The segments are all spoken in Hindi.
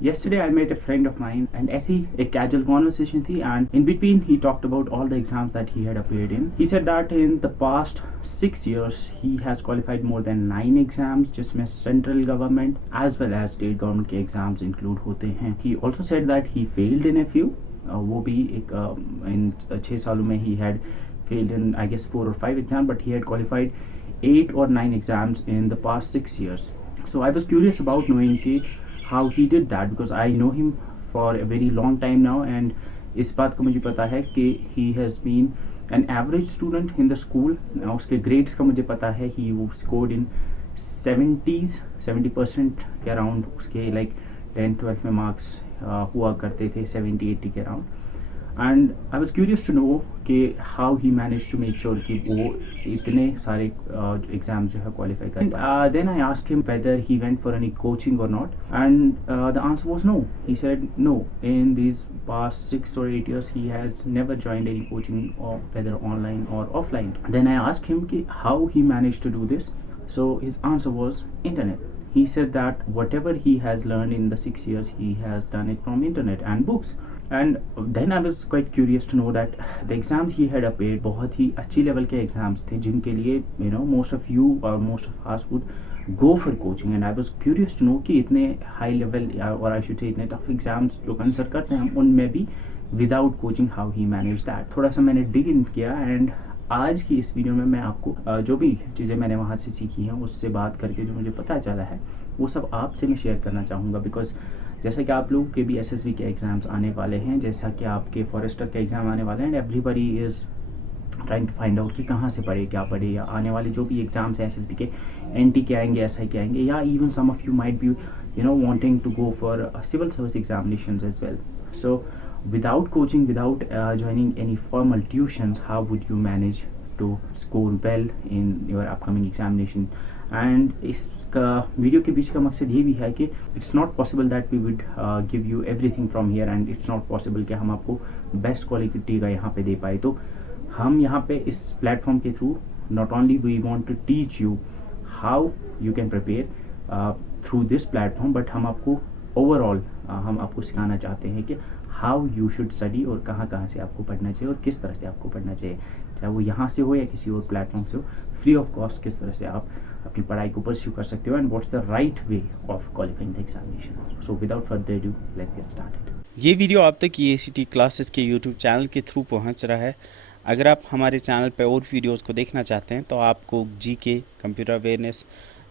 Yesterday I met a friend of mine and ऐसी एक casual conversation थी and in between he talked about all the exams that he had appeared in. He said that in the past 6 years he has qualified more than 9 exams जिसमें central government as well as state government के exams include होते हैं. He also said that he failed in a few. वो भी एक इन 6 सालों में he had failed in I guess 4 or 5 exams, but he had qualified 8 or 9 exams in the past 6 years. So I was curious about knowing कि how he did that because I know him for a very long time now and इस बात का मुझे पता है कि he has been an average student in the school. उसके grades का मुझे पता है he scored in 70% के अराउंड उसके like 10-12 में मार्क्स हुआ करते थे 70-80 के around. And I was curious to know कि how he managed to make sure कि वो इतने सारे एग्जाम्स जो है क्वालिफाई कर पाए. Then I asked him whether he went for any coaching or not, and the answer was no. He said no. In these past 6 or 8 years, he has never joined any coaching, or whether online or offline. Then I asked him कि how he managed to do this. So his answer was internet. He said that whatever he has learned in the 6 years, he has done it from internet and books. And then I was quite curious to know that the exams he had appeared बहुत ही अच्छी लेवल के एग्जाम्स थे जिनके लिए most of you or most of us would go for coaching. And I was curious to know कि इतने high level or I should say इतने tough exams जो कंसर करते हैं हम उनमें भी without coaching how he managed that. थोड़ा सा मैंने dig in किया and आज की इस वीडियो में मैं आपको जो भी चीज़ें मैंने वहाँ से सीखी हैं उससे बात करके जो मुझे पता चला है वो सब आपसे मैं शेयर करना चाहूँगा. बिकॉज जैसा कि आप लोगों के भी एसएसबी के एग्ज़ाम्स आने वाले हैं, जैसा कि आपके फॉरेस्टर के एग्ज़ाम आने वाले हैं, and everybody is trying to find out कि कहाँ से पढ़े क्या पढ़े, या आने वाले जो भी एग्ज़ाम्स हैं एसएसबी के एनटी के आएंगे, एसआई के आएंगे, या even some of you might be wanting to go for civil service examinations as well. So without coaching, without joining any formal tuitions, how would you manage to score well in your upcoming examination? And इसका वीडियो के पीछे का मकसद ये भी है कि it's not possible that we would give you everything from here, and it's not possible कि हम आपको बेस्ट क्वालिटी का यहाँ पे दे पाए. तो हम यहाँ पे इस प्लेटफॉर्म के through not only we want to teach you how you can prepare through this platform, but हम आपको ओवरऑल हम आपको सिखाना चाहते हैं कि हाउ यू शुड स्टडी और कहाँ कहाँ से आपको पढ़ना चाहिए और किस तरह से आपको पढ़ना चाहिए, चाहे वो यहाँ से हो या किसी और प्लेटफॉर्म से हो. फ्री ऑफ कॉस्ट किस तरह से आप अपनी पढ़ाई को परस्यू कर सकते हो, and what's the right way of qualifying the examination. So without further due let's get started. ये वीडियो आप तक EACT क्लासेस के यूट्यूब चैनल के थ्रू पहुंच रहा है. अगर आप हमारे चैनल पर और वीडियोस को देखना चाहते हैं तो आपको GK, computer awareness,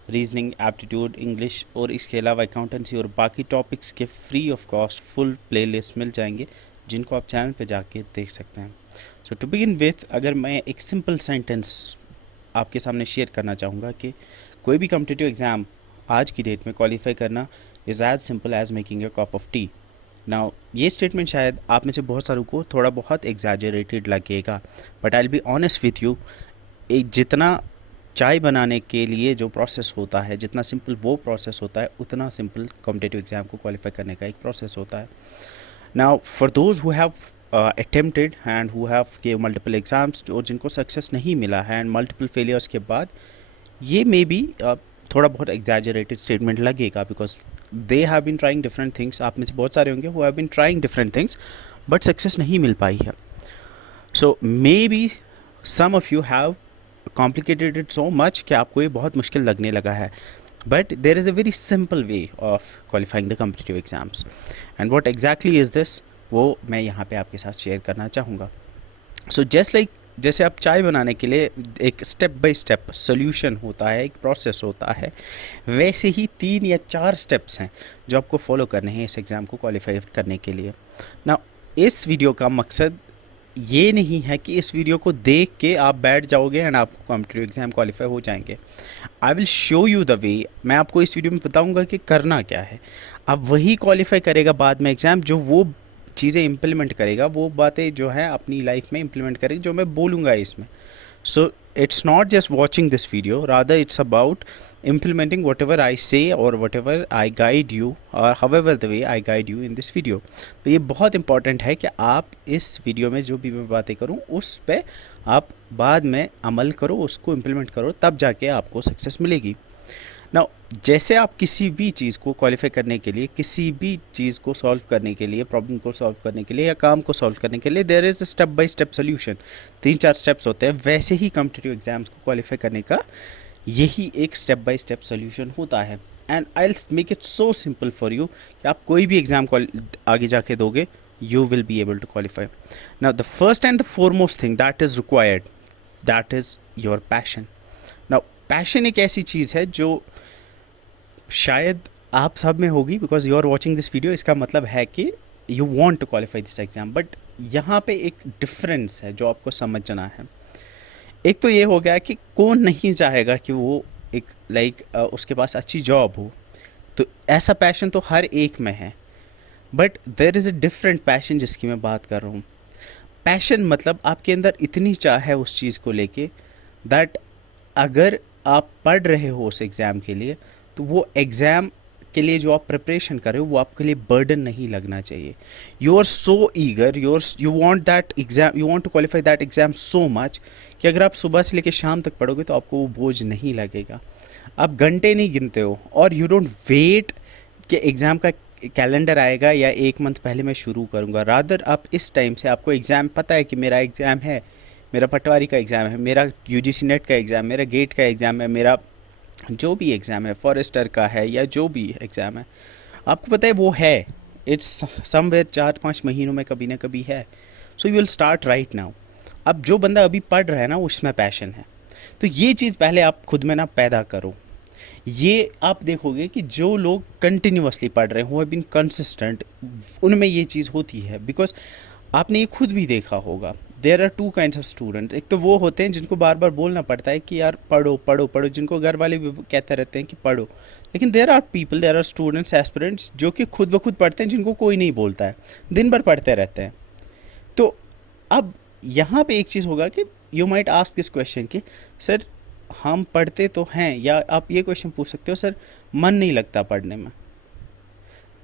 reasoning, aptitude, English और इसके अलावा अकाउंटेंसी और बाकी टॉपिक्स के free of cost full playlist मिल जाएंगे जिनको आप चैनल पे जाके देख सकते हैं. सो टू बिगिन विथ, अगर मैं एक सिंपल सेंटेंस आपके सामने शेयर करना चाहूँगा कि कोई भी कॉम्पिटिटिव एग्ज़ाम आज की डेट में क्वालिफाई करना is as simple as making a cup of tea. Now ये स्टेटमेंट शायद आप में से बहुत सारों को थोड़ा बहुत एग्जैजरेटेड लगेगा, but I will be honest with you, एक जितना चाय बनाने के लिए जो प्रोसेस होता है, जितना सिंपल वो प्रोसेस होता है, उतना सिंपल कॉम्पिटिटिव एग्ज़ाम को क्वालिफाई करने का एक प्रोसेस होता है. Now for those who have attempted and who have give multiple exams, और जिनको सक्सेस नहीं मिला है एंड मल्टीपल फेलियर्स के बाद, ये मे बी थोड़ा बहुत एग्जैजरेटेड स्टेटमेंट लगेगा because they have been trying different things. आप में से बहुत सारे होंगे who have been trying different things but success नहीं मिल पाई है. So maybe some of you have complicated it so much कि आपको ये बहुत मुश्किल लगने लगा है, but there is a very simple way of qualifying the competitive exams, and what exactly is this, वो मैं यहाँ पे आपके साथ शेयर करना चाहूँगा. So just like जैसे आप चाय बनाने के लिए एक स्टेप बाय स्टेप सोल्यूशन होता है, एक प्रोसेस होता है, वैसे ही 3 या 4 स्टेप्स हैं जो आपको फॉलो करने हैं इस एग्ज़ाम को क्वालिफाई करने के लिए. ना इस वीडियो का मकसद ये नहीं है कि इस वीडियो को देख के आप बैठ जाओगे एंड आपको कॉम्पिटिटिव एग्ज़ाम क्वालिफाई हो जाएंगे. I will show you the way. मैं आपको इस वीडियो में बताऊंगा कि करना क्या है. अब वही क्वालिफाई करेगा बाद में एग्ज़ाम जो वो चीज़ें इम्प्लीमेंट करेगा, वो बातें जो है अपनी लाइफ में इम्प्लीमेंट करेगा जो मैं बोलूँगा इसमें. सो it's not just watching this video, rather it's about implementing whatever I say or whatever I guide you or however the way I guide you in this video. तो ये बहुत important है कि आप इस वीडियो में जो भी मैं बातें करूँ उस पे आप बाद में अमल करो, उसको implement करो, तब जाके आपको सक्सेस मिलेगी. नाउ जैसे आप किसी भी चीज़ को क्वालिफाई करने के लिए, किसी भी चीज़ को सॉल्व करने के लिए, प्रॉब्लम को सॉल्व करने के लिए या काम को सॉल्व करने के लिए there is a step by step solution, 3-4 steps होते हैं। वैसे ही कॉम्पिटिटिव एग्जाम्स को क्वालिफाई करने का यही एक स्टेप बाय स्टेप सोल्यूशन होता है। And I make it so simple for you कि आप कोई भी एग्ज़ाम आगे जाके दोगे, you will be able to qualify. Now the first and the foremost thing that is required, that is your passion. Now passion एक ऐसी चीज़ है जो शायद आप सब में होगी, because you are watching this video, इसका मतलब है कि you want to qualify this exam. But यहाँ पे एक डिफरेंस है जो आपको समझना है। एक तो ये हो गया कि कौन नहीं चाहेगा कि वो एक उसके पास अच्छी जॉब हो, तो ऐसा पैशन तो हर एक में है। But there is a different passion जिसकी मैं बात कर रहा हूँ। पैशन मतलब आपके अंदर इतनी चाह है उस चीज़ को लेके दैट अगर आप पढ़ रहे हो उस एग्ज़ाम के लिए, तो वो एग्ज़ाम के लिए जो आप प्रिपरेशन कर रहे हो वो आपके लिए बर्डन नहीं लगना चाहिए। You are so eager, you want that exam, you want to qualify that exam so much कि अगर आप सुबह से लेकर शाम तक पढ़ोगे तो आपको वो बोझ नहीं लगेगा। आप घंटे नहीं गिनते हो, और यू डोंट वेट कि एग्ज़ाम का कैलेंडर आएगा या एक मंथ पहले मैं शुरू करूँगा। रादर आप इस टाइम से, आपको एग्ज़ाम पता है कि मेरा एग्ज़ाम है, मेरा पटवारी का एग्ज़ाम है, मेरा यूजीसी नेट का एग्ज़ाम, मेरा गेट का एग्ज़ाम है, मेरा जो भी एग्ज़ाम है, फॉरेस्टर का है या जो भी एग्ज़ाम है, आपको पता है वो है, इट्स समवेयर 4-5 महीनों में कभी ना कभी है। So you will start right now. अब जो बंदा अभी पढ़ रहा है ना, उसमें पैशन है, तो ये चीज़ पहले आप खुद में ना पैदा करो। ये आप देखोगे कि जो लोग कंटिन्यूअसली पढ़ रहे हो, बीन कंसिस्टेंट, उनमें ये चीज़ होती है। बिकॉज आपने ये खुद भी देखा होगा, there are 2 kinds of students. एक तो वो होते हैं जिनको बार बार बोलना पड़ता है कि यार पढ़ो पढ़ो पढ़ो, जिनको घर वाले भी कहते रहते हैं कि पढ़ो। लेकिन there are people, there are students, aspirants जो कि खुद ब खुद पढ़ते हैं, जिनको कोई नहीं बोलता है, दिन भर पढ़ते रहते हैं। तो अब यहाँ पे एक चीज़ होगा कि you might ask this question कि सर हम पढ़ते तो हैं, या आप ये क्वेश्चन पूछ सकते हो सर मन नहीं लगता पढ़ने में।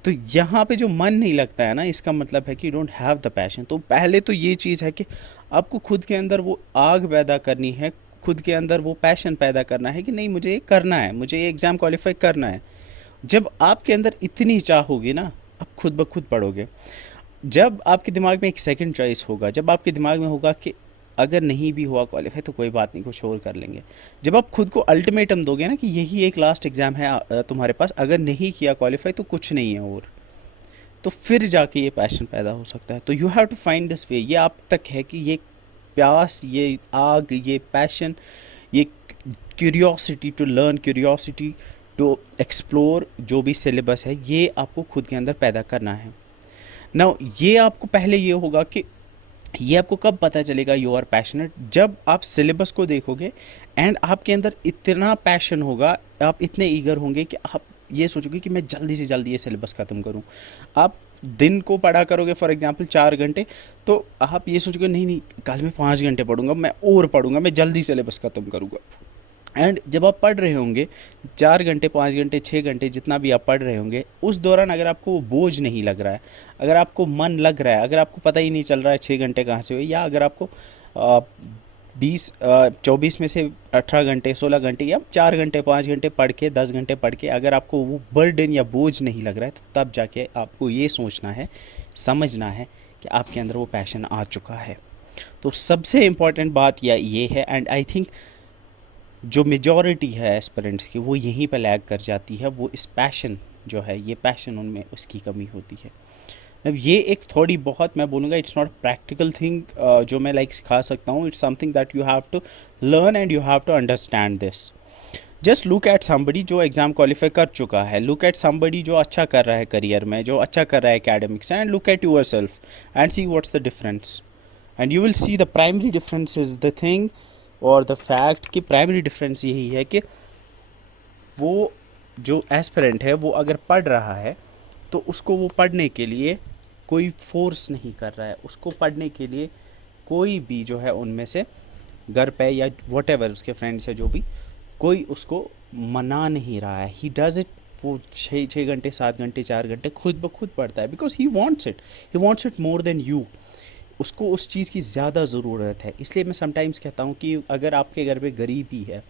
तो यहाँ पे जो मन नहीं लगता है ना, इसका मतलब है कि you don't have the passion. तो पहले तो ये चीज़ है कि आपको खुद के अंदर वो आग पैदा करनी है, खुद के अंदर वो पैशन पैदा करना है कि नहीं मुझे ये करना है, मुझे ये एग्ज़ाम क्वालिफाई करना है। जब आपके अंदर इतनी चाह होगी ना, आप खुद ब खुद पढ़ोगे। जब आपके दिमाग में एक सेकंड चॉइस होगा, जब आपके दिमाग में होगा कि अगर नहीं भी हुआ क्वालिफाई तो कोई बात नहीं, कुछ और कर लेंगे। जब आप खुद को अल्टीमेटम दोगे ना कि यही एक लास्ट एग्ज़ाम है तुम्हारे पास, अगर नहीं किया क्वालिफाई तो कुछ नहीं है और, तो फिर जाके ये पैशन पैदा हो सकता है। तो you have to find this way. ये आप तक है कि ये प्यास, ये आग, ये पैशन, ये curiosity to learn, curiosity to explore जो भी सिलेबस है, ये आपको खुद के अंदर पैदा करना है। नाउ ये आपको पहले ये होगा कि ये आपको कब पता चलेगा यू आर पैशनेट, जब आप सिलेबस को देखोगे एंड आपके अंदर इतना पैशन होगा, आप इतने ईगर होंगे कि आप ये सोचोगे कि मैं जल्दी से जल्दी ये सिलेबस ख़त्म करूं। आप दिन को पढ़ा करोगे फॉर एग्जांपल 4 घंटे, तो आप ये सोचोगे नहीं नहीं कल मैं 5 घंटे पढ़ूंगा, मैं और पढ़ूंगा, मैं जल्दी सिलेबस ख़त्म करूँगा। एंड जब आप पढ़ रहे होंगे 4 घंटे, 5 घंटे, 6 घंटे, जितना भी आप पढ़ रहे होंगे, उस दौरान अगर आपको वो बोझ नहीं लग रहा है, अगर आपको मन लग रहा है, अगर आपको पता ही नहीं चल रहा है 6 घंटे कहाँ से हुए, या अगर आपको 24 में से 18 घंटे, 16 घंटे या 4 घंटे, 5 घंटे पढ़ के, 10 घंटे पढ़ के अगर आपको वो बर्डन या बोझ नहीं लग रहा है, तो तब जाके आपको ये सोचना है, समझना है कि आपके अंदर वो पैशन आ चुका है। तो सबसे इम्पॉर्टेंट बात ये है, एंड आई थिंक जो मेजॉरिटी है एस्पिरेंट्स की वो यहीं पर लैग कर जाती है, वो इस पैशन जो है, ये पैशन उनमें उसकी कमी होती है। अब ये एक थोड़ी बहुत मैं बोलूँगा इट्स नॉट प्रैक्टिकल थिंग जो मैं सिखा सकता हूँ, it's something that you have to learn and you have to understand this. Just look at somebody जो एग्ज़ाम क्वालिफाई कर चुका है, लुक एट समबडी जो अच्छा कर रहा है करियर में, जो अच्छा कर रहा है academics, and look at yourself and see what's the difference, and you will see the primary difference is the thing और द फैक्ट कि प्राइमरी डिफरेंस यही है कि वो जो एस्पिरेंट है वो अगर पढ़ रहा है तो उसको वो पढ़ने के लिए कोई फोर्स नहीं कर रहा है, उसको पढ़ने के लिए कोई भी जो है उनमें से घर पे या व्हाटएवर उसके फ्रेंड्स है जो भी, कोई उसको मना नहीं रहा है। ही डज इट, वो 6 घंटे, 7 घंटे, 4 घंटे खुद ब खुद पढ़ता है, because he wants it more than you. उसको उस चीज़ की ज़्यादा ज़रूरत है। इसलिए मैं समटाइम्स कहता हूँ कि अगर आपके घर पे गरीबी है,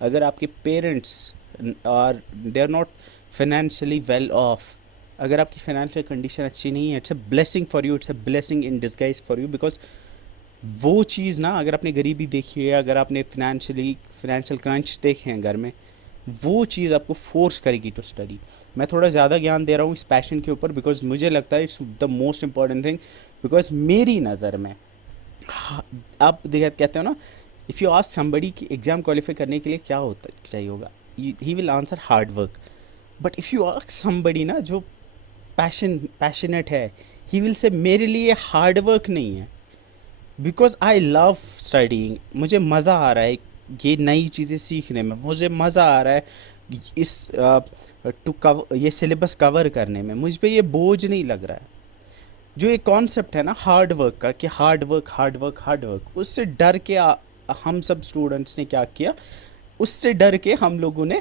अगर आपके पेरेंट्स और they are not financially well off, अगर आपकी फाइनेंशियल कंडीशन अच्छी नहीं है, it's a blessing for you, it's a blessing in disguise for you, because वो चीज़ ना, अगर आपने गरीबी देखी है, अगर आपने फाइनेंशियल क्रंच देखे हैं घर में, वो चीज़ आपको फोर्स करेगी टू स्टडी। मैं थोड़ा ज़्यादा ज्ञान दे रहा हूँ इस पैशन के ऊपर बिकॉज मुझे लगता है it's the most important thing, because मेरी नज़र में आप देखा कहते हो ना, इफ़ यू आस्क समबडी कि एग्ज़ाम क्वालिफाई करने के लिए क्या होता चाहिए होगा, he will answer hard work. But if you ask somebody ना जो पैशनेट है, ही विल से मेरे लिए हार्ड वर्क नहीं है, बिकॉज आई लव स्टडीइंग, मुझे मज़ा आ रहा है ये नई चीज़ें सीखने में, मुझे मज़ा आ रहा है इस ये सिलेबस कवर करने में, मुझ पे ये बोझ नहीं लग रहा है। जो ये कॉन्सेप्ट है ना हार्ड वर्क का, कि hard work hard work hard work, उससे डर के हम सब स्टूडेंट्स ने क्या किया, उससे डर के हम लोगों ने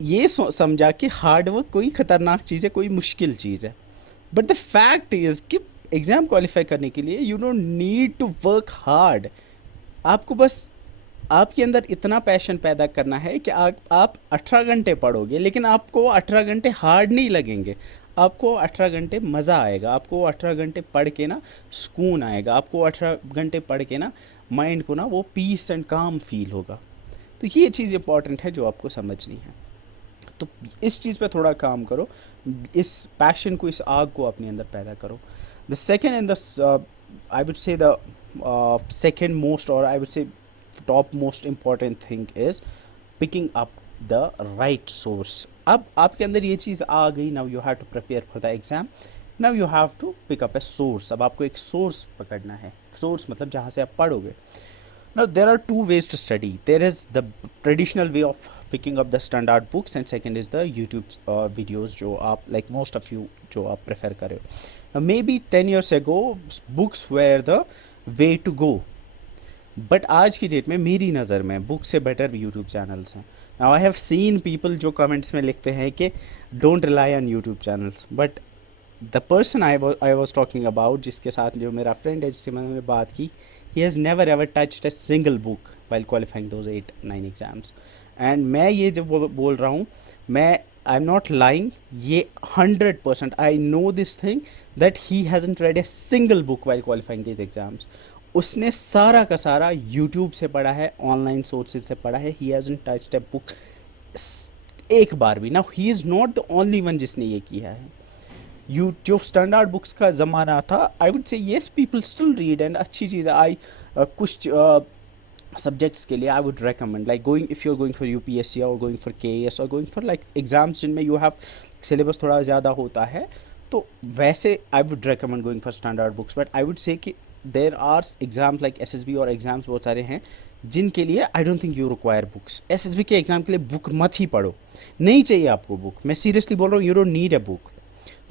ये समझा कि हार्ड वर्क कोई ख़तरनाक चीज़ है, कोई मुश्किल चीज़ है। बट द फैक्ट इज़ कि एग्ज़ाम क्वालिफाई करने के लिए you don't need to work hard, आपको बस आपके अंदर इतना पैशन पैदा करना है कि आप 18 घंटे पढ़ोगे, लेकिन आपको 18 घंटे हार्ड नहीं लगेंगे, आपको 18 घंटे मज़ा आएगा, आपको 18 घंटे पढ़ के ना सुकून आएगा, आपको 18 घंटे पढ़ के ना माइंड को ना वो पीस एंड काम फील होगा। तो ये चीज़ इंपॉर्टेंट है जो आपको समझनी है। तो इस चीज़ पे थोड़ा काम करो, इस पैशन को, इस आग को अपने अंदर पैदा करो। The second and the I would say the second most, और I would say top most important thing is picking up the right source. अब आपके अंदर ये चीज़ आ गई, now you have to prepare for the exam, now you have to pick up a source. अब आपको एक source पकड़ना है, source मतलब जहाँ से आप पढ़ोगे। Now there are two ways to study. There is the traditional way of picking up the standard books and second is the YouTube videos जो आप like most of you जो आप prefer कर रहे हो। Now maybe 10 years ago books were the way to go, but आज की डेट में मेरी नज़र में बुक से बेटर यूट्यूब चैनल्स हैं। Now I have seen people जो कमेंट्स में लिखते हैं कि don't rely on YouTube channels, but the person I was talking about, जिसके साथ जो मेरा फ्रेंड है जिससे मैंने बात की, he has never ever touched a single book while qualifying those 8-9 exams. And मैं ये जब बोल रहा हूँ, मैं आई एम नॉट लाइंग, ये 100% I know this thing that he hasn't read a single book while qualifying this exams. उसने सारा का सारा यूट्यूब से पढ़ा है, ऑनलाइन सोर्सेज से पढ़ा है, ही हैज़ंट टच्ड अ बुक एक बार भी। Now he is not the only one जिसने ये किया है। जो स्टैंडर्ड बुक्स का ज़माना था, I would say yes people still read and अच्छी चीज़ है। कुछ सब्जेक्ट्स के लिए I would recommend like going, if you are going for UPSC और गोइंग फॉर केएएस और गोइंग फॉर लाइक एग्जाम्स जिनमें यू हैव सिलेबस थोड़ा ज़्यादा होता है, तो वैसे I would recommend going for standard books. But I would say कि there are exams like SSB और एग्ज़ाम्स बहुत सारे हैं जिनके लिए I don't think you require books. SSB के एग्ज़ाम के लिए बुक मत ही पढ़ो, नहीं चाहिए आपको बुक, मैं सीरियसली बोल रहा हूँ, you don't need a book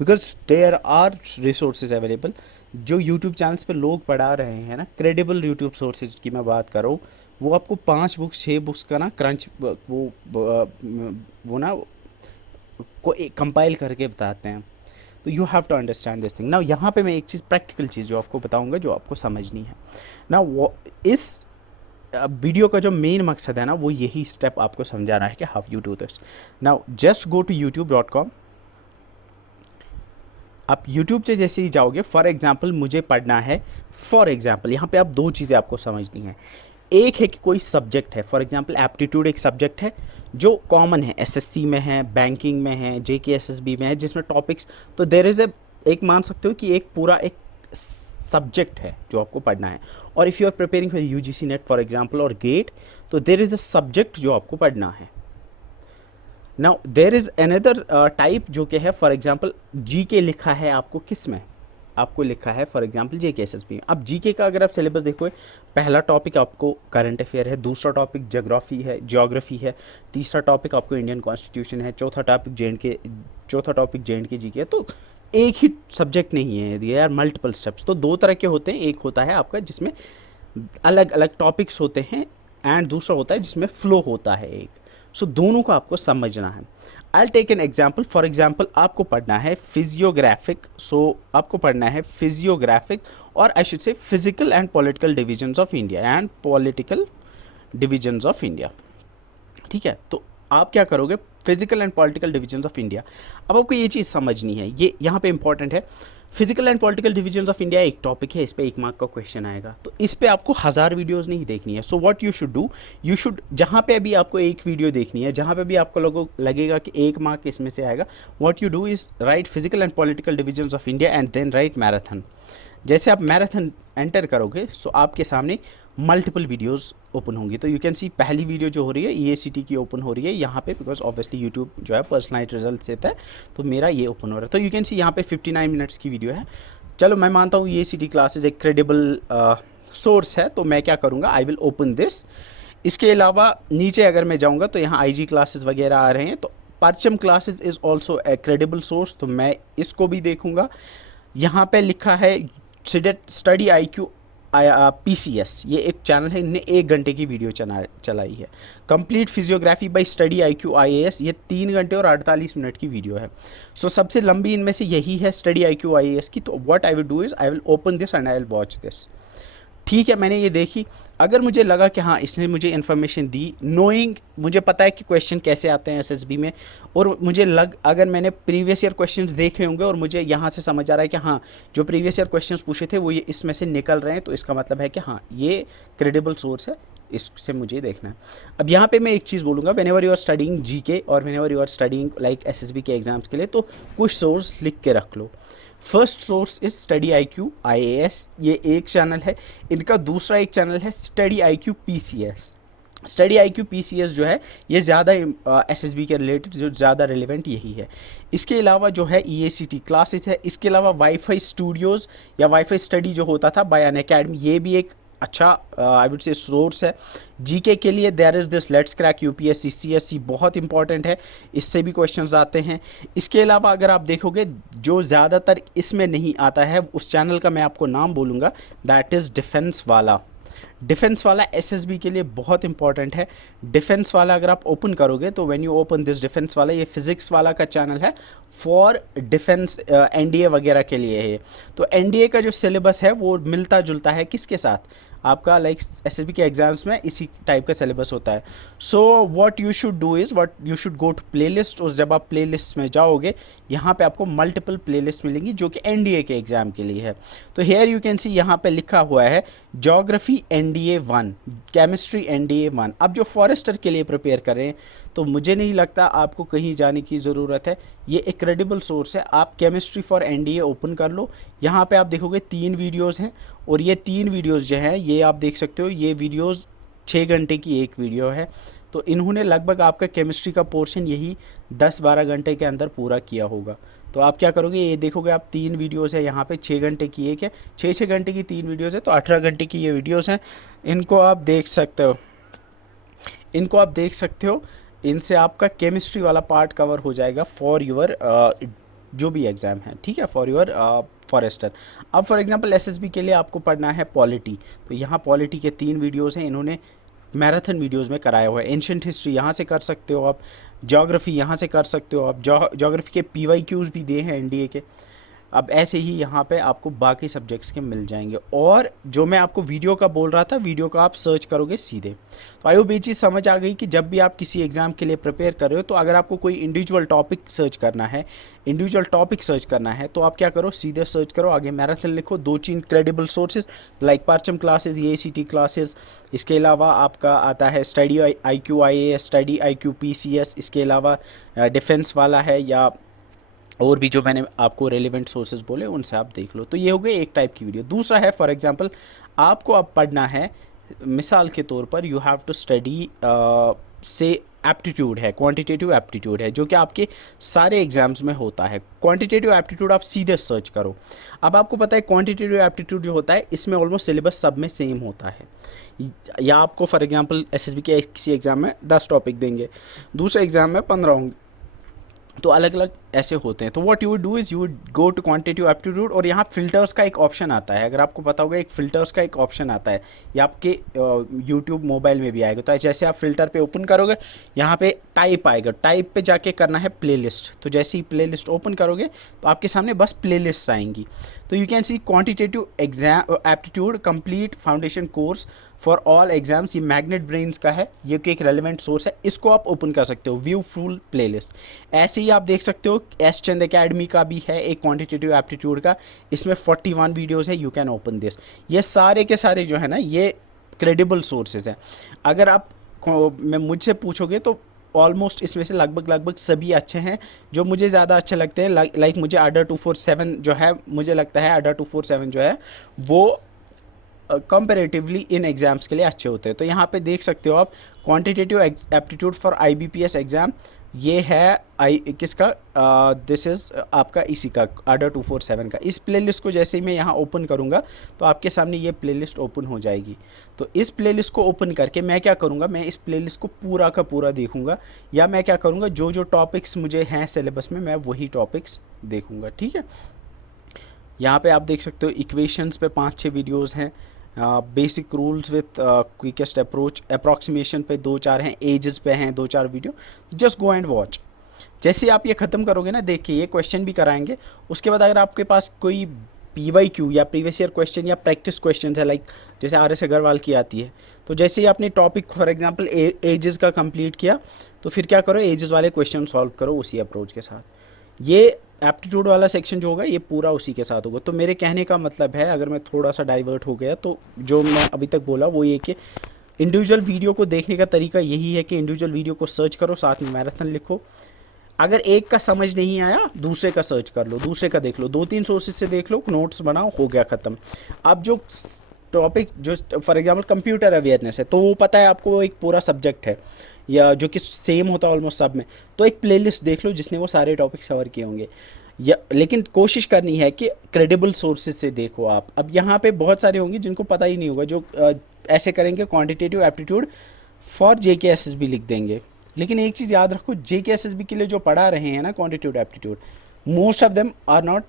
because there are resources available. जो यूट्यूब चैनल्स पे लोग पढ़ा रहे हैं ना, क्रेडिबल यूट्यूब सोर्सेज की मैं बात कर रहा हूँ, वो आपको 5 बुक्स 6 बुक्स का ना क्रंच वो ना को कंपाइल करके बताते हैं। तो you have to understand this thing. Now यहाँ पे मैं एक चीज़, प्रैक्टिकल चीज़ जो आपको बताऊँगा जो आपको समझनी है। नाउ वो इस वीडियो का जो मेन मकसद है ना, वो यही स्टेप आपको समझाना है कि how you do this. Now just go to youtube.com। आप यूट्यूब से जैसे ही जाओगे, फॉर एग्जाम्पल मुझे पढ़ना है, फॉर एग्जाम्पल यहाँ पे आप 2 चीज़ें आपको समझनी है। एक है कि कोई सब्जेक्ट है, फॉर एग्जांपल एप्टीट्यूड एक सब्जेक्ट है जो कॉमन है, एसएससी में है, बैंकिंग में है, जेके एसएसबी में है, जिसमें टॉपिक्स, तो देयर इज़ एक मान सकते हो कि एक पूरा एक सब्जेक्ट है जो आपको पढ़ना है। और if you are preparing for UGC NET for example और गेट, तो देयर इज़ अ सब्जेक्ट जो आपको पढ़ना है। Now there is another type जो कि है, फॉर एग्जांपल जीके लिखा है आपको किस में, आपको लिखा है फॉर एग्जांपल जेके एसएसबी में। अब जीके का अगर आप सिलेबस देखोगे, पहला टॉपिक आपको करंट अफेयर है, दूसरा टॉपिक ज्योग्राफी है, तीसरा टॉपिक आपको इंडियन कॉन्स्टिट्यूशन है, चौथा टॉपिक जेएंडके जीके है। तो एक ही सब्जेक्ट नहीं है, दे आर मल्टीपल स्टेप्स। तो 2 तरह के होते हैं, एक होता है आपका जिसमें अलग अलग टॉपिक्स होते हैं एंड दूसरा होता है जिसमें फ्लो होता है एक। सो दोनों को आपको समझना है। I'll take an example. For example आपको पढ़ना है फिजियोग्राफिक, सो आपको पढ़ना है फिजियोग्राफिक और I should say physical and political divisions of India and political divisions of India. ठीक है, तो आप क्या करोगे, physical and political divisions of India. अब आपको ये चीज़ समझनी है, ये यहाँ पे इंपॉर्टेंट है। Physical and political divisions of India एक टॉपिक है, इस पे 1 मार्क का क्वेश्चन आएगा, तो इस पे आपको 1000 वीडियोस नहीं देखनी है। So what you should do, you should, जहाँ पे अभी आपको एक वीडियो देखनी है, जहाँ पे भी आपको लगेगा कि 1 मार्क इसमें से आएगा, what you do is write physical and political divisions of India and then write marathon. जैसे आप मैराथन एंटर करोगे, सो आपके सामने मल्टीपल वीडियोस ओपन होंगी। तो यू कैन सी पहली वीडियो जो हो रही है EACT की ओपन हो रही है यहाँ पे, बिकॉज ऑब्वियसली यूट्यूब जो है पर्सनलाइज्ड रिजल्ट देता है, तो मेरा ये ओपन हो रहा है। तो यू कैन सी यहाँ पे 59 मिनट्स की वीडियो है। चलो मैं मानता हूँ EACT क्लासेस एक क्रेडिबल सोर्स है, तो मैं क्या करूँगा, आई विल ओपन दिस। इसके अलावा नीचे अगर मैं जाऊँगा तो यहाँ IG क्लासेस वगैरह आ रहे हैं, तो परचम classes is also a credible source, तो मैं इसको भी देखूँगा। यहाँ पे लिखा है स्टडी IQ PCS, ये एक चैनल है, इनने 1 घंटे की वीडियो चलाई है। Complete physiography bye study IQ IAS, ये 3 घंटे और 48 मिनट की वीडियो है। सो सबसे लंबी इनमें से यही है स्टडी IQ IAS की। तो what I will do is I will open this and I will watch this. ठीक है, मैंने ये देखी। अगर मुझे लगा कि हाँ इसने मुझे इन्फॉर्मेशन दी, नोइंग, मुझे पता है कि क्वेश्चन कैसे आते हैं SSB में, और मुझे अगर मैंने प्रीवियस ईयर क्वेश्चंस देखे होंगे और मुझे यहाँ से समझ आ रहा है कि हाँ जो प्रीवियस ईयर क्वेश्चंस पूछे थे वो ये इसमें से निकल रहे हैं, तो इसका मतलब है कि हाँ ये क्रेडिबल सोर्स है, इससे मुझे देखना है। अब यहाँ पे मैं एक चीज़ बोलूँगा, whenever you are studying GK और whenever you are studying like SSB के एग्जाम्स के लिए, तो कुछ सोर्स लिख के रख लो। First source is study IQ IAS, ये एक चैनल है। इनका दूसरा एक चैनल है study IQ PCS। Study IQ PCS जो है ये ज़्यादा SSB के रिलेटेड जो ज़्यादा रिलेवेंट यही है। इसके अलावा जो है EACT क्लासेस है। इसके अलावा वाईफाई स्टूडियोज़ या वाईफाई स्टडी जो होता था बाय अनअकैडमी, ये भी एक अच्छा आई वुड से सोर्स है। GK के लिए there is this let's crack UPSC CSC, बहुत इंपॉर्टेंट है, इससे भी क्वेश्चंस आते हैं। इसके अलावा अगर आप देखोगे जो ज़्यादातर इसमें नहीं आता है, उस चैनल का मैं आपको नाम बोलूँगा, दैट इज़ डिफेंस वाला। डिफेंस वाला SSB के लिए बहुत इंपॉर्टेंट है। डिफेंस वाला अगर आप ओपन करोगे तो when you open this defence वाला, ये फिजिक्स वाला का चैनल है फॉर डिफेंस NDA वगैरह के लिए है। तो NDA का जो सिलेबस है वो मिलता जुलता है किसके साथ, आपका लाइक SSB के एग्जाम्स में इसी टाइप का सिलेबस होता है। So what you should do is what you should go to playlist, और जब आप प्लेलिस्ट में जाओगे यहाँ पे आपको मल्टीपल प्लेलिस्ट मिलेंगी जो कि NDA के एग्ज़ाम के लिए है। तो हेयर यू कैन सी यहाँ पे लिखा हुआ है ज्योग्राफी NDA 1, केमिस्ट्री NDA 1। अब जो फॉरेस्टर के लिए प्रिपेयर करें तो मुझे नहीं लगता आपको कहीं जाने की ज़रूरत है, ये एक क्रेडिबल सोर्स है। आप केमिस्ट्री फॉर NDA ओपन कर लो, यहाँ पे आप देखोगे 3 वीडियोज़ हैं, और ये 3 वीडियोज़ जो हैं ये आप देख सकते हो, ये वीडियोज़ 6 घंटे की एक वीडियो है। तो इन्होंने लगभग आपका केमिस्ट्री का पोर्शन यही 10-12 घंटे के अंदर पूरा किया होगा। तो आप क्या करोगे, ये देखोगे आप 3 वीडियोज़ है यहाँ पे, 6 घंटे की एक है, 6 घंटे की 3 वीडियोज़ है, तो 18 घंटे की ये वीडियोज़ हैं। इनको आप देख सकते हो, इनसे आपका केमिस्ट्री वाला पार्ट कवर हो जाएगा फॉर यूर जो भी एग्ज़ाम है, ठीक है, फॉर यूर फॉरेस्टर। अब फॉर एग्जांपल SSB के लिए आपको पढ़ना है पॉलिटी, तो यहाँ पॉलिटी के 3 वीडियोज़ हैं, इन्होंने मैराथन वीडियोज़ में कराया हुआ है। एंशिएंट हिस्ट्री यहाँ से कर सकते हो आप, ज्योग्राफी यहाँ से कर सकते हो आप, ज्योग्राफी के PYQs भी दिए हैं NDA के। अब ऐसे ही यहाँ पे आपको बाकी सब्जेक्ट्स के मिल जाएंगे, और जो मैं आपको वीडियो का बोल रहा था, वीडियो का आप सर्च करोगे सीधे। तो आई होप ये चीज़ समझ आ गई कि जब भी आप किसी एग्ज़ाम के लिए प्रिपेयर कर रहे हो, तो अगर आपको कोई इंडिविजुअल टॉपिक सर्च करना है, तो आप क्या करो, सीधे सर्च करो, आगे मैराथन लिखो, 2-3 क्रेडिबल सोर्सेज लाइक परचम क्लासेज, EACT क्लासेज। इसके अलावा आपका आता है study IQ IAS, study IQ PCS। इसके अलावा डिफेंस वाला है, या और भी जो मैंने आपको रेलिवेंट सोर्सेज बोले उनसे आप देख लो। तो ये हो गए एक टाइप की वीडियो। दूसरा है फॉर एग्जांपल आपको अब पढ़ना है, मिसाल के तौर पर यू हैव टू स्टडी से एप्टीट्यूड है, क्वांटिटेटिव एप्टीट्यूड है, जो कि आपके सारे एग्जाम्स में होता है। क्वांटिटेटिव एप्टीट्यूड आप सीधे सर्च करो। अब आपको पता है क्वांटिटेटिव एप्टीट्यूड जो होता है इसमें ऑलमोस्ट सिलेबस सब में सेम होता है। या आपको फॉर एग्जांपल SSB के किसी एग्ज़ाम में 10 टॉपिक देंगे, दूसरे एग्ज़ाम में 15 होंगे, तो अलग अलग ऐसे होते हैं। तो what you would do is you would go to quantitative aptitude, और यहाँ फिल्टर्स का एक ऑप्शन आता है। अगर आपको पता होगा एक फ़िल्टर्स का एक ऑप्शन आता है, ये आपके यूट्यूब मोबाइल में भी आएगा। तो जैसे आप फ़िल्टर पे ओपन करोगे, यहाँ पे टाइप आएगा, टाइप पे जाके करना है प्लेलिस्ट। तो जैसे ही प्लेलिस्ट ओपन करोगे तो आपके सामने बस प्लेलिस्ट आएंगी। तो you can see quantitative exam aptitude complete foundation course for all exams, ये मैग्नेट ब्रेन्स का है, ये एक रेलिवेंट सोर्स है, इसको आप ओपन कर सकते हो, व्यू फुल प्लेलिस्ट। ऐसे ही आप देख सकते हो एस चंद एकेडमी का भी है एक क्वांटिटेटिव एप्टीट्यूड का, इसमें 41 वीडियोज़ है, यू कैन ओपन दिस। ये सारे के सारे जो है ना ये क्रेडिबल सोर्सेज हैं। अगर आप मैं मुझसे पूछोगे तो ऑलमोस्ट इसमें से लगभग सभी अच्छे हैं। जो मुझे ज़्यादा अच्छे लगते हैं लाइक मुझे अडा 247 जो है, मुझे लगता है अडा 247 जो है वो कंपेरेटिवली इन एग्ज़ाम्स के लिए अच्छे होते हैं। तो यहाँ पे देख सकते हो आप quantitative aptitude for IBPS exam, ये है किसका, दिस इज़ आपका इसी का अडा 247 का। इस प्लेलिस्ट को जैसे ही मैं यहाँ ओपन करूँगा तो आपके सामने ये प्लेलिस्ट ओपन हो जाएगी। तो इस प्लेलिस्ट को ओपन करके मैं क्या करूँगा, मैं इस प्लेलिस्ट को पूरा का पूरा देखूँगा, या मैं क्या करूँगा जो जो टॉपिक्स मुझे हैं सिलेबस में मैं वही टॉपिक्स देखूँगा। ठीक है, यहाँ पे आप देख सकते हो इक्वेशंस पे 5-6 वीडियोज़ हैं, basic rules with quickest approach, approximation पे 2-4 हैं, एजेस पे हैं 2-4 video. Just go and watch. जैसे आप ये ख़त्म करोगे ना, देखिए ये क्वेश्चन भी कराएंगे, उसके बाद अगर आपके पास कोई PYQ या प्रीवियस ईयर क्वेश्चन या प्रैक्टिस क्वेश्चन है, लाइक जैसे RS अग्रवाल की आती है, तो जैसे ही आपने टॉपिक फॉर एग्जांपल एजेस का कंप्लीट किया, तो फिर क्या करो, एजेस वाले क्वेश्चन सॉल्व करो उसी अप्रोच के साथ। ये एप्टीट्यूड वाला सेक्शन जो होगा ये पूरा उसी के साथ होगा। तो मेरे कहने का मतलब है, अगर मैं थोड़ा सा डाइवर्ट हो गया तो जो मैं अभी तक बोला वो ये कि इंडिविजुअल वीडियो को देखने का तरीका यही है कि इंडिविजुअल वीडियो को सर्च करो, साथ में मैराथन लिखो। अगर एक का समझ नहीं आया दूसरे का सर्च कर लो, दूसरे का देख लो, 2-3 सोर्सेज से देख लो, नोट्स बनाओ, हो गया ख़त्म। अब जो टॉपिक जो फॉर एग्जांपल कंप्यूटर अवेयरनेस है, तो वो पता है आपको, वो एक पूरा सब्जेक्ट है या जो कि सेम होता है ऑलमोस्ट सब में, तो एक प्लेलिस्ट देख लो जिसने वो सारे टॉपिक्स कवर किए होंगे। या लेकिन कोशिश करनी है कि क्रेडिबल सोर्सेज से देखो आप। अब यहाँ पे बहुत सारे होंगे जिनको पता ही नहीं होगा, जो ऐसे करेंगे क्वांटिटेटिव एप्टीट्यूड फॉर JKSSB लिख देंगे। लेकिन एक चीज़ याद रखो, JKSSB के लिए जो पढ़ा रहे हैं ना quantitative aptitude, most of them are not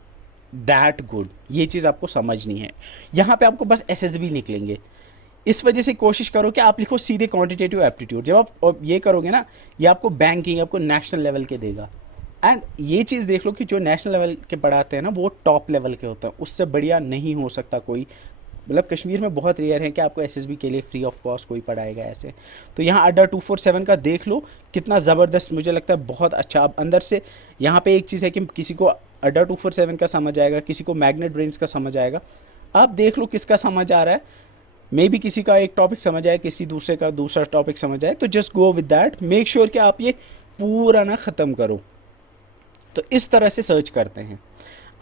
that good. ये चीज़ आपको समझनी है। यहाँ पे आपको बस SSB निकलेंगे। इस वजह से कोशिश करो कि आप लिखो सीधे क्वांटिटेटिव एप्टीट्यूड। जब आप ये करोगे ना, ये आपको बैंकिंग, आपको नेशनल लेवल के देगा। एंड ये चीज़ देख लो कि जो नेशनल लेवल के पढ़ाते हैं ना, वो टॉप लेवल के होते हैं, उससे बढ़िया नहीं हो सकता कोई। मतलब कश्मीर में बहुत रेयर है कि आपको SSB के लिए फ्री ऑफ कॉस्ट कोई पढ़ाएगा ऐसे। तो यहाँ अड्डा 247 का देख लो, कितना ज़बरदस्त, मुझे लगता है बहुत अच्छा। अब अंदर से यहाँ पे एक चीज़ है कि किसी को अड्डा 247 का समझ आएगा, किसी को मैग्नेट ब्रेन्स का समझ आएगा। आप देख लो किसका समझ आ रहा है, मे बी किसी का एक टॉपिक समझ आए, किसी दूसरे का दूसरा टॉपिक समझ आए, तो just go with that. Make sure कि आप ये पूरा ना ख़त्म करो। तो इस तरह से सर्च करते हैं।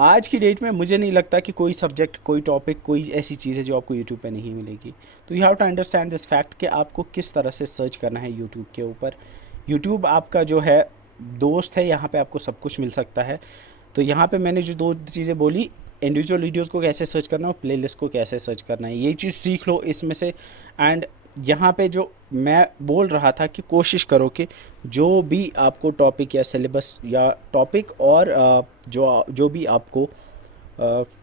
आज की डेट में मुझे नहीं लगता कि कोई सब्जेक्ट, कोई टॉपिक, कोई ऐसी चीज़ है जो आपको यूट्यूब पे नहीं मिलेगी। तो you have to understand this fact कि आपको किस तरह से सर्च करना है यूट्यूब के ऊपर। यूट्यूब आपका जो है दोस्त है, यहाँ पे आपको सब कुछ मिल सकता है। तो यहाँ पे मैंने जो 2 चीज़ें बोली, इंडिविजुअल वीडियोस को कैसे सर्च करना है और प्लेलिस्ट को कैसे सर्च करना है, ये चीज़ सीख लो इसमें से। एंड यहाँ पे जो मैं बोल रहा था कि कोशिश करो कि जो भी आपको टॉपिक या सिलेबस या टॉपिक और जो भी आपको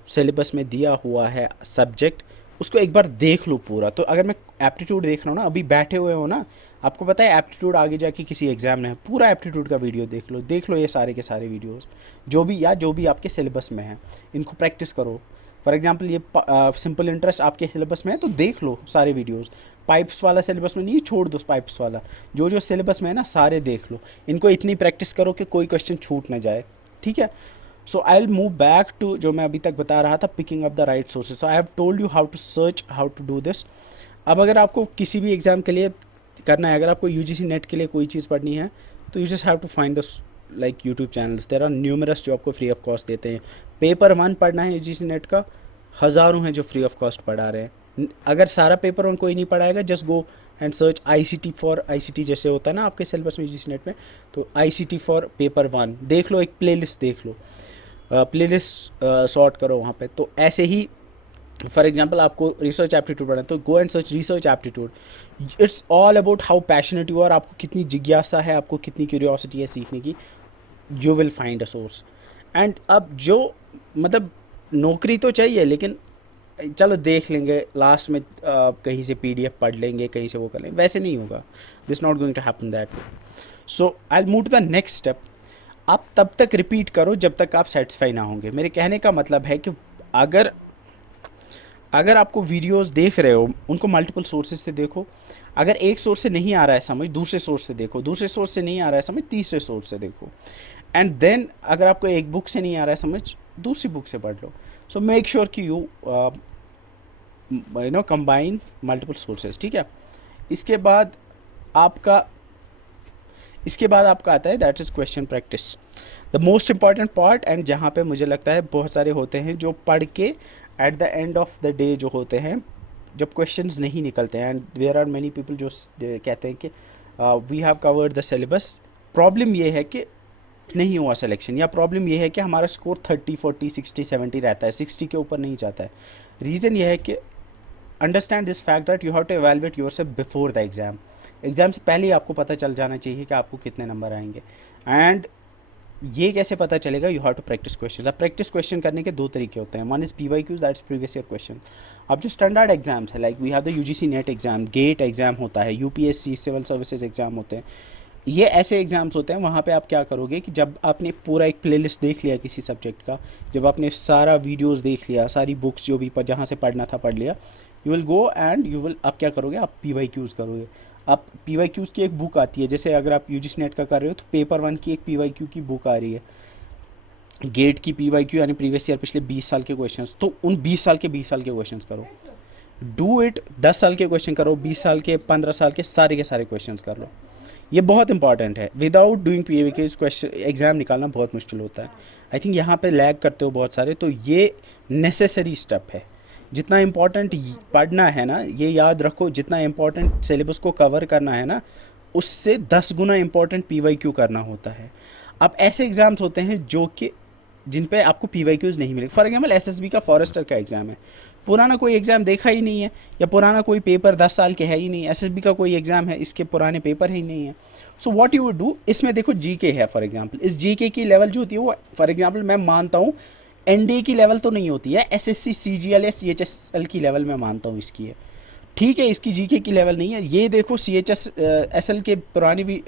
सिलेबस में दिया हुआ है सब्जेक्ट, उसको एक बार देख लो पूरा। तो अगर मैं एप्टीट्यूड देख रहा हूँ ना, अभी बैठे हुए हो ना, आपको पता है एप्टीट्यूड आगे जाके किसी एग्ज़ाम में है, पूरा एप्टीट्यूड का वीडियो देख लो ये सारे के सारे वीडियोस जो भी आपके सिलेबस में हैं, इनको प्रैक्टिस करो। फॉर एग्जांपल ये सिंपल इंटरेस्ट आपके सिलेबस में है तो देख लो सारे वीडियोस। पाइप्स वाला सिलेबस में नहीं, छोड़ दो पाइप्स वाला, जो सिलेबस में है ना सारे देख लो। इनको इतनी प्रैक्टिस करो कि कोई क्वेश्चन छूट ना जाए, ठीक है। So I will move back to जो मैं अभी तक बता रहा था, picking up the right sources. So I have told you how to search, how to do this. अब अगर आपको किसी भी एग्ज़ाम के लिए करना है, अगर आपको UGC नेट के लिए कोई चीज़ पढ़नी है, तो you just have to find the like YouTube channels, there are numerous जो आपको फ्री ऑफ कॉस्ट देते हैं। पेपर 1 पढ़ना है UGC नेट का, हज़ारों हैं जो फ्री ऑफ कॉस्ट पढ़ा रहे हैं। अगर सारा पेपर 1 कोई नहीं पढ़ाएगा, just go and search ICT for ICT, जैसे होता है ना आपके सिलेबस में UGC नेट में, तो ICT फॉर पेपर 1 देख लो, एक प्लेलिस्ट देख लो, प्लेलिस्ट सॉर्ट करो वहाँ पे। तो ऐसे ही फॉर एग्जांपल आपको रिसर्च एप्टीट्यूड पढ़ना है, तो go and search research aptitude. It's all about how passionate you are, आपको कितनी जिज्ञासा है, आपको कितनी क्यूरियोसिटी है सीखने की। You will find a source. And अब जो मतलब नौकरी तो चाहिए, लेकिन चलो देख लेंगे लास्ट में, कहीं से PDF पढ़ लेंगे, कहीं से वो कर लेंगे, वैसे नहीं होगा। This not going to happen that way. So I will move to the next step. आप तब तक रिपीट करो जब तक आप सेटिस्फाई ना होंगे। मेरे कहने का मतलब है कि अगर अगर आपको वीडियोस देख रहे हो उनको मल्टीपल सोर्सेज से देखो। अगर एक सोर्स से नहीं आ रहा है समझ, दूसरे सोर्स से देखो। दूसरे सोर्स से नहीं आ रहा है समझ, तीसरे सोर्स से देखो। एंड देन अगर आपको एक बुक से नहीं आ रहा है समझ, दूसरी बुक से पढ़ लो। सो मेक श्योर कि यू कंबाइन मल्टीपल सोर्सेज, ठीक है। इसके बाद आपका आता है that is question practice, the most important part. And जहाँ पे मुझे लगता है बहुत सारे होते हैं जो पढ़ के at the end of the day जो होते हैं, जब क्वेश्चंस नहीं निकलते हैं, and there are many people जो कहते हैं कि we have covered the syllabus. Problem ये है कि नहीं हुआ सिलेक्शन, या प्रॉब्लम ये है कि हमारा स्कोर 30, 40, 60, 70 रहता है, 60 के ऊपर नहीं जाता है। रीज़न ये है कि understand this fact that you have to evaluate yourself before the exam. Exam से पहले ही आपको पता चल जाना चाहिए कि आपको कितने नंबर आएंगे। एंड ये कैसे पता चलेगा? You have to practice question. अब प्रैक्टिस क्वेश्चन करने के दो तरीके होते हैं, one is PYQs, that's previous year question. अब जो स्टैंडर्ड एग्जाम्स है, like we have the UGC NET exam, GATE exam होता है, UPSC सिविल सर्विसेज एग्जाम होते हैं, ये ऐसे एग्ज़ाम्स होते हैं। वहाँ पे आप क्या करोगे कि जब आपने पूरा एक प्लेलिस्ट देख लिया किसी सब्जेक्ट का, जब आपने सारा वीडियोस देख लिया, सारी बुक्स जो भी जहाँ से पढ़ना था पढ़ लिया, you will go and you will, आप क्या करोगे, आप PYQs करोगे। आप PYQs की एक बुक आती है, जैसे अगर आप UGC नेट का कर रहे हो तो पेपर 1 की एक PYQ की बुक आ रही है, गेट की PYQ यानी प्रीवियस ईयर पिछले 20 साल के क्वेश्चंस। तो उन 20 साल के क्वेश्चंस करो, डू इट। 10 साल के क्वेश्चन करो, 20 साल के, 15 साल के सारे क्वेश्चंस कर लो। ये बहुत इंपॉर्टेंट है। Without doing PYQs question exam निकालना बहुत मुश्किल होता है। आई थिंक यहाँ पे लैग करते हो बहुत सारे, तो ये नेसेसरी स्टेप है। जितना इम्पॉर्टेंट पढ़ना है ना, ये याद रखो, जितना इम्पॉर्टेंट सिलेबस को कवर करना है ना, उससे 10 गुना इम्पॉर्टेंट PYQ करना होता है। अब ऐसे एग्ज़ाम्स होते हैं जो कि जिन पे आपको PYQs नहीं मिलेंगे। फॉर एग्जाम्पल SSB का फॉरेस्टर का एग्ज़ाम है, पुराना कोई एग्ज़ाम देखा ही नहीं है, या पुराना कोई पेपर 10 साल के है ही नहीं। SSB का कोई एग्ज़ाम है, इसके पुराने पेपर ही नहीं है। So what you would do, इसमें देखो GK है फॉर एग्जांपल, इस GK की लेवल जो होती है वो फॉर एग्जांपल मैं मानता हूँ NDA की लेवल तो नहीं होती है, SSC CGL या CHSL की लेवल मैं मानता हूँ इसकी है, ठीक है। इसकी GK की लेवल नहीं है। ये देखो CHSL के पुरानी भी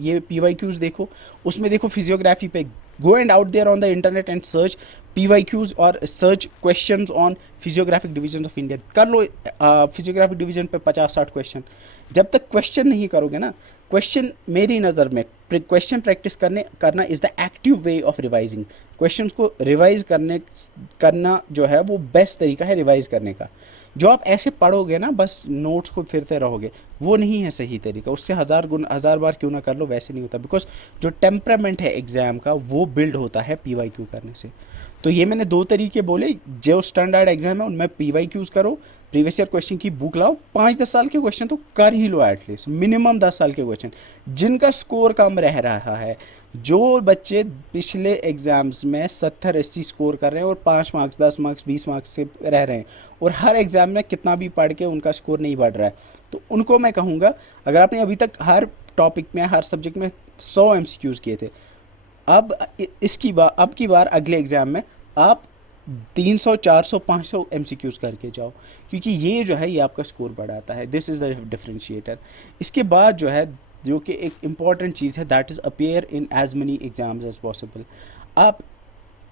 ये PYQs देखो, उसमें देखो फिजियोग्राफी पे, go and out there on the internet and search PYQs और search questions on physiographic divisions of India। कर लो फिजियोग्राफिक डिवीजन पे 50-60 क्वेश्चन। जब तक क्वेश्चन नहीं करोगे ना, क्वेश्चन मेरी नज़र में क्वेश्चन प्रैक्टिस करना is the active way of revising. Questions को रिवाइज करना जो है वो बेस्ट तरीका है रिवाइज करने का। जो आप ऐसे पढ़ोगे ना, बस नोट्स को फिरते रहोगे, वो नहीं है सही तरीका। उससे 1000 बार क्यों ना कर लो, वैसे नहीं होता। बिकॉज जो टेम्परामेंट है एग्ज़ाम का वो बिल्ड होता है PYQ करने से। तो ये मैंने 2 तरीके बोले। जो स्टैंडर्ड एग्जाम है उनमें PYQs करो, प्रीवियस ईयर क्वेश्चन की बुक लाओ, 5-10 साल के क्वेश्चन तो कर ही लो एटलीस्ट, मिनिमम 10 साल के क्वेश्चन। जिनका स्कोर कम रह रहा है, जो बच्चे पिछले एग्ज़ाम्स में 70-80 स्कोर कर रहे हैं और 5 मार्क्स, 10 मार्क्स, 20 मार्क्स से रह रहे हैं, और हर एग्ज़ाम में कितना भी पढ़ के उनका स्कोर नहीं बढ़ रहा है, तो उनको मैं कहूँगा, अगर आपने अभी तक हर टॉपिक में, हर सब्जेक्ट में 100 MCQs किए थे, अब अब की बार अगले एग्ज़ाम में आप 300, 400, 500 MCQs करके जाओ, क्योंकि ये जो है ये आपका स्कोर बढ़ाता है। This is the differentiator. इसके बाद जो है, जो कि एक इम्पॉर्टेंट चीज़ है, that is appear in as many exams as possible. आप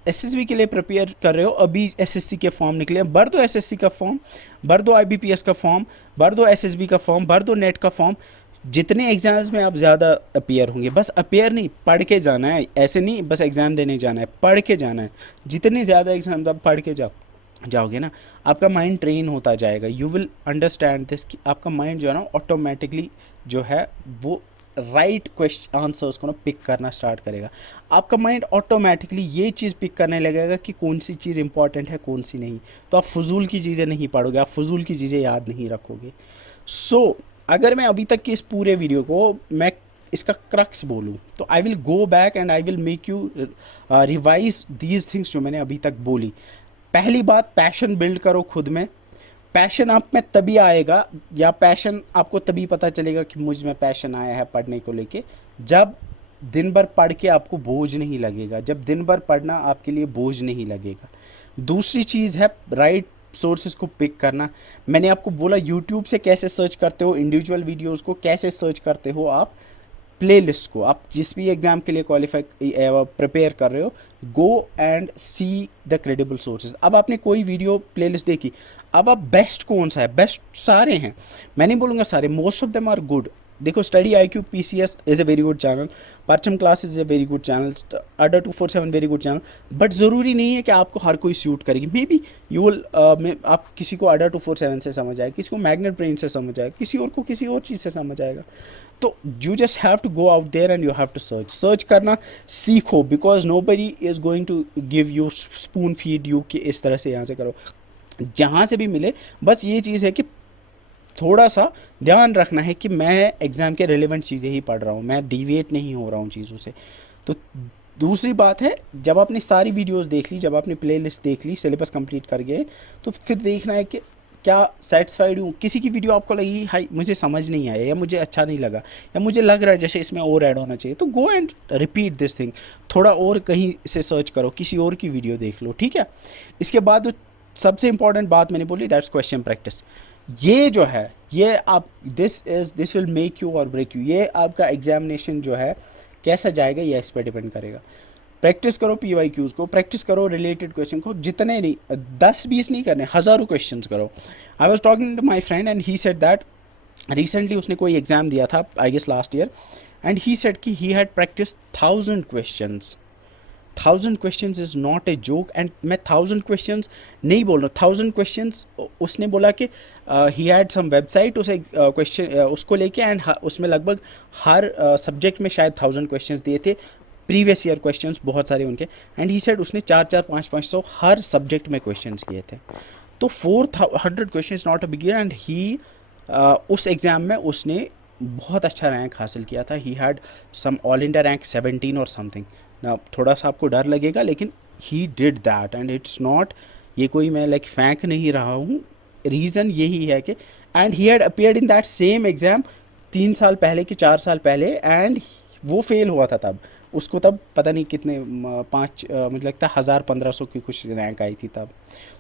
SSB के लिए प्रिपेयर कर रहे हो, अभी SSC के फॉर्म निकले हैं, भर दो SSC का फॉर्म, भर दो IBPS का फॉर्म, भर दो SSB का फॉर्म, भर दो नेट का फॉर्म। जितने एग्ज़ाम्स में आप ज़्यादा अपीयर होंगे, बस अपीयर नहीं, पढ़ के जाना है। ऐसे नहीं बस एग्ज़ाम देने जाना है, पढ़ के जाना है। जितने ज़्यादा एग्ज़ाम आप पढ़ के जाओगे ना, आपका माइंड ट्रेन होता जाएगा। यू विल अंडरस्टैंड दिस कि आपका माइंड जो है ना ऑटोमेटिकली जो है वो राइट क्वेश्चन आंसर्स को ना पिक करना स्टार्ट करेगा। आपका माइंड ऑटोमेटिकली ये चीज़ पिक करने लगेगा कि कौन सी चीज़ इंपॉर्टेंट है, कौन सी नहीं। तो आप फजूल की चीज़ें नहीं पढ़ोगे, आप फजूल की चीज़ें याद नहीं रखोगे। सो अगर मैं अभी तक की इस पूरे वीडियो को मैं इसका क्रक्स बोलूँ, तो I will go back and I will make you revise these things जो मैंने अभी तक बोली। पहली बात, पैशन बिल्ड करो खुद में। पैशन आप में तभी आएगा, या पैशन आपको तभी पता चलेगा कि मुझ में पैशन आया है पढ़ने को लेके, जब दिन भर पढ़ के आपको बोझ नहीं लगेगा, जब दिन भर पढ़ना आपके लिए बोझ नहीं लगेगा। दूसरी चीज़ है राइट सोर्सेज को पिक करना। मैंने आपको बोला यूट्यूब से कैसे सर्च करते हो, इंडिविजुअल वीडियोस को कैसे सर्च करते हो आप, प्लेलिस्ट को, आप जिस भी एग्ज़ाम के लिए क्वालिफाई प्रिपेयर कर रहे हो, go and see the credible sources. अब आपने कोई वीडियो प्लेलिस्ट देखी, अब आप बेस्ट कौन सा है, बेस्ट सारे हैं, मैं नहीं बोलूँगा सारे, most of them are good. देखो study IQ PCS is a very good channel, Parcham class is a very good channel, Adda 247 very good channel, but ज़रूरी नहीं है कि आपको हर कोई सूट करेगी। मे बी यू विल आप किसी को अडा 247 से समझ आएगा, किसी को मैग्नेट ब्रेन से समझ आएगा, किसी और को किसी और चीज़ से समझ आएगा। तो you just have to go out there and you have to search करना सीखो, because nobody is going to give you spoon feed you कि इस तरह से यहाँ से करो, जहाँ से भी मिले। बस ये चीज़ है कि थोड़ा सा ध्यान रखना है कि मैं एग्ज़ाम के रिलेवेंट चीज़ें ही पढ़ रहा हूँ, मैं डिविएट नहीं हो रहा हूँ चीज़ों से। तो दूसरी बात है, जब आपने सारी वीडियोस देख ली, जब आपने प्लेलिस्ट देख ली, सिलेबस कंप्लीट कर गए, तो फिर देखना है कि क्या सेटिस्फाइड हूँ। किसी की वीडियो आपको लगी हाई मुझे समझ नहीं आया, या मुझे अच्छा नहीं लगा, या मुझे लग रहा है जैसे इसमें और ऐड होना चाहिए, तो go and repeat this thing, थोड़ा और कहीं से सर्च करो, किसी और की वीडियो देख लो, ठीक है। इसके बाद सबसे इंपॉर्टेंट बात मैंने बोली, दैट्स क्वेश्चन प्रैक्टिस। ये जो है, ये आप दिस विल मेक यू और ब्रेक यू। ये आपका एग्जामिनेशन जो है कैसा जाएगा, ये इस पर डिपेंड करेगा। प्रैक्टिस करो PYQs को, प्रैक्टिस करो रिलेटेड क्वेश्चन को, जितने नहीं 10-20 नहीं करने, हज़ारों क्वेश्चन करो। I was talking to my friend and he said that recently उसने कोई एग्ज़ाम दिया था, I guess last year, and he said कि he had practice 1000 questions. 1000 questions is not a joke. And मैं 1000 क्वेश्चंस नहीं बोल रहा, 1000 क्वेश्चंस उसने बोला कि ही हैड सम वेबसाइट उसे क्वेश्चन उसको लेके, एंड उसमें लगभग हर सब्जेक्ट में शायद 1000 क्वेश्चंस दिए थे, प्रीवियस ईयर क्वेश्चंस बहुत सारे उनके। एंड ही सेड उसने 400, 500 हर सब्जेक्ट में क्वेश्चंस किए थे। तो 400 questions not a big deal. And he उस एग्ज़ाम में उसने बहुत अच्छा रैंक हासिल किया था। He had some all India rank 17 और समथिंग ना। थोड़ा सा आपको डर लगेगा, लेकिन he did that and it's not, ये कोई मैं लाइक फेंक नहीं रहा हूँ, रीज़न यही है कि and he had appeared in that same exam 3 साल पहले कि 4 साल पहले, एंड वो फेल हुआ था तब। उसको तब पता नहीं कितने मुझे लगता है 1000-1500 की कुछ रैंक आई थी तब।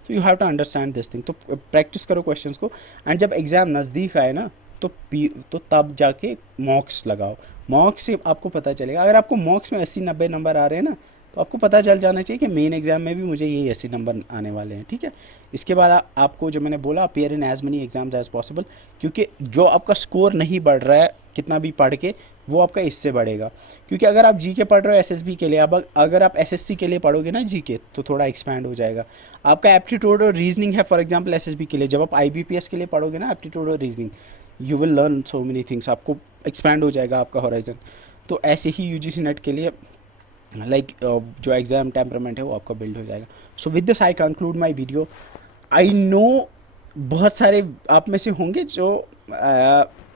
तो you have to understand this thing. तो प्रैक्टिस करो क्वेश्चंस को, एंड जब एग्ज़ाम नज़दीक आए ना, तो तब जाके मॉक्स लगाओ। मॉक्स से आपको पता चलेगा। अगर आपको मॉक्स में 80-90 नंबर आ रहे हैं ना, तो आपको पता चल जाना चाहिए कि मेन एग्ज़ाम में भी मुझे ये 80 नंबर आने वाले हैं, ठीक है। इसके बाद आपको जो मैंने बोला, appear in as many exams as possible, क्योंकि जो आपका स्कोर नहीं बढ़ रहा है कितना भी पढ़ के, वो आपका इससे बढ़ेगा। क्योंकि अगर आप जीके पढ़ रहे हो SSB के लिए, अब अगर आप SSC के लिए पढ़ोगे ना जीके, तो थोड़ा एक्सपैंड हो जाएगा। आपका एप्टीट्यूड और रीजनिंग है फॉर एग्जाम्पल SSB के लिए, जब आप IBPS के लिए पढ़ोगे ना एप्टीट्यूड और reasoning, you will learn so many things, आपको एक्सपैंड हो जाएगा आपका होराइजन। तो ऐसे ही UGC नेट के लिए लाइक जो एग्ज़ाम टेम्परामेंट है वो आपका बिल्ड हो जाएगा। सो with this I conclude my video. I know बहुत सारे आप में से होंगे जो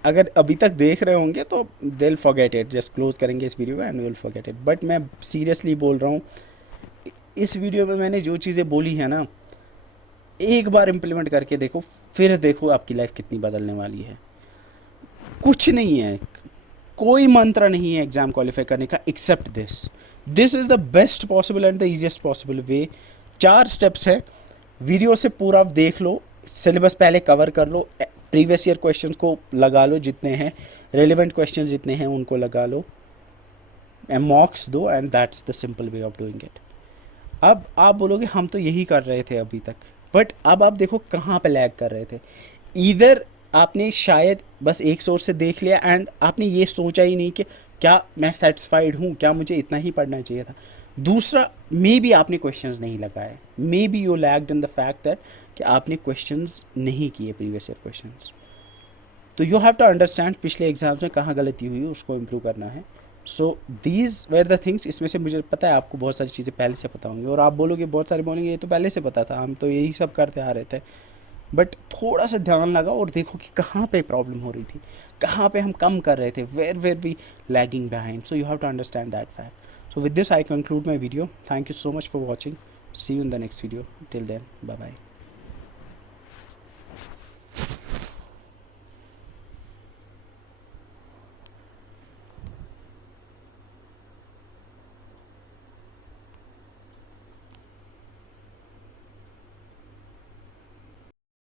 अगर अभी तक देख रहे होंगे तो they will forget it, just close करेंगे इस वीडियो को and will forget it. But मैं सीरियसली बोल रहा हूँ, इस वीडियो में मैंने जो चीज़ें बोली है ना, एक बार इम्प्लीमेंट करके देखो, फिर देखो आपकी लाइफ कितनी बदलने वाली है। कुछ नहीं है, कोई मंत्र नहीं है एग्ज़ाम क्वालिफाई करने का except this is the best possible and the easiest possible way. 4 steps है, वीडियो से पूरा देख लो, सिलेबस पहले कवर कर लो, प्रीवियस ईयर क्वेश्चंस को लगा लो जितने हैं, रेलिवेंट क्वेश्चंस जितने हैं उनको लगा लो, मॉक्स दो, and that's the simple way of doing it. अब आप बोलोगे हम तो यही कर रहे थे अभी तक, बट अब आप देखो कहाँ पे लैग कर रहे थे। इधर आपने शायद बस एक सोर्स से देख लिया एंड आपने ये सोचा ही नहीं कि क्या मैं सेटिस्फाइड हूँ, क्या मुझे इतना ही पढ़ना चाहिए था। दूसरा, मे बी आपने क्वेश्चंस नहीं लगाए, may be you lagged in the fact that कि आपने क्वेश्चंस नहीं किए प्रीवियस ईयर क्वेश्चंस। तो यू हैव टू अंडरस्टैंड पिछले एग्जाम्स में कहाँ गलती हुई, उसको इम्प्रूव करना है। So these were the things, इसमें से मुझे पता है आपको बहुत सारी चीज़ें पहले से पता होंगी, और आप बोलोगे बहुत सारे बोलेंगे ये तो पहले से पता था, हम तो यही सब करते आ रहे थे। बट थोड़ा सा ध्यान लगाओ और देखो कि कहाँ पे प्रॉब्लम हो रही थी, कहाँ पे हम कम कर रहे थे, where we lagging behind. So you have to understand that fact. So with this I conclude my video. Thank you so much for watching. See you in the next video. Till then, bye bye.